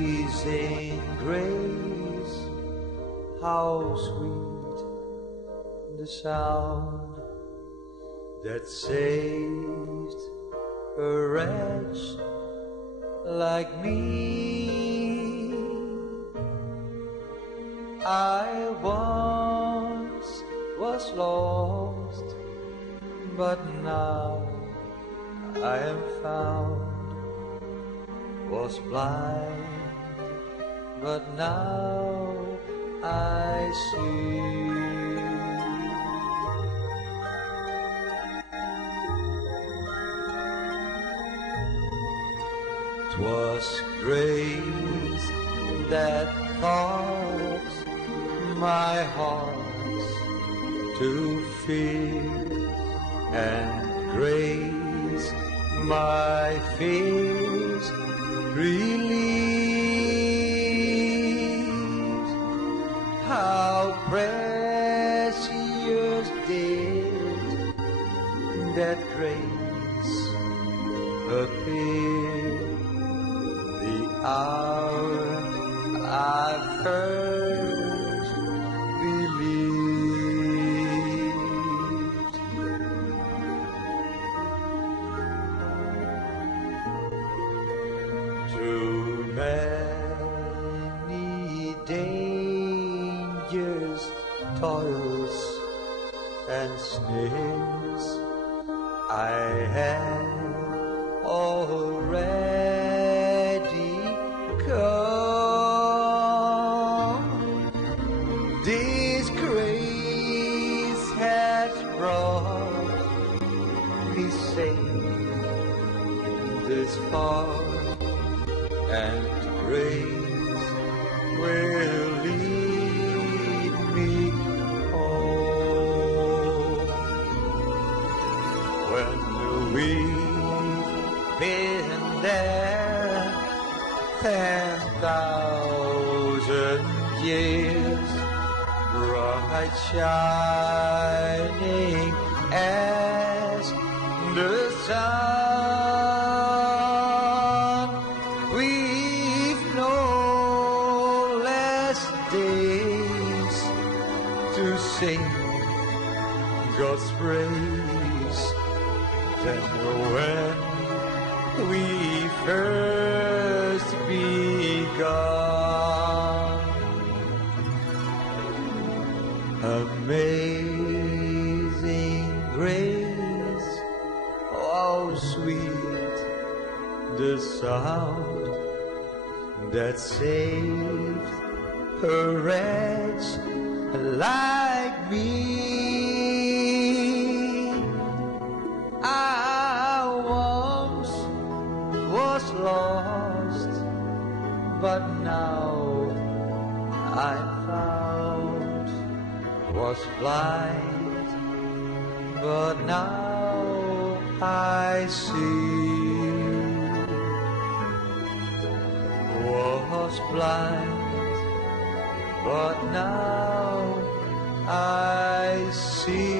Amazing grace, how sweet the sound that saved a wretch like me. I once was lost, but now I am found. Was blind, but now I see. 'Twas grace that taught my heart to fear, and grace my fears relieved. How precious did that grace appear the hour I first believed. Through many dangers, toils, and snares, I have already come. This grace has brought me safe this far, and grace will lead me home. When we've been there 10,000 years, bright shining as the sun, we've no less days to sing God's praise than when we first begun. Amazing grace, how sweet the sound that saved a wretch like me. I once was lost, but now I'm found. Was blind, but now I see. Was blind, but now I see.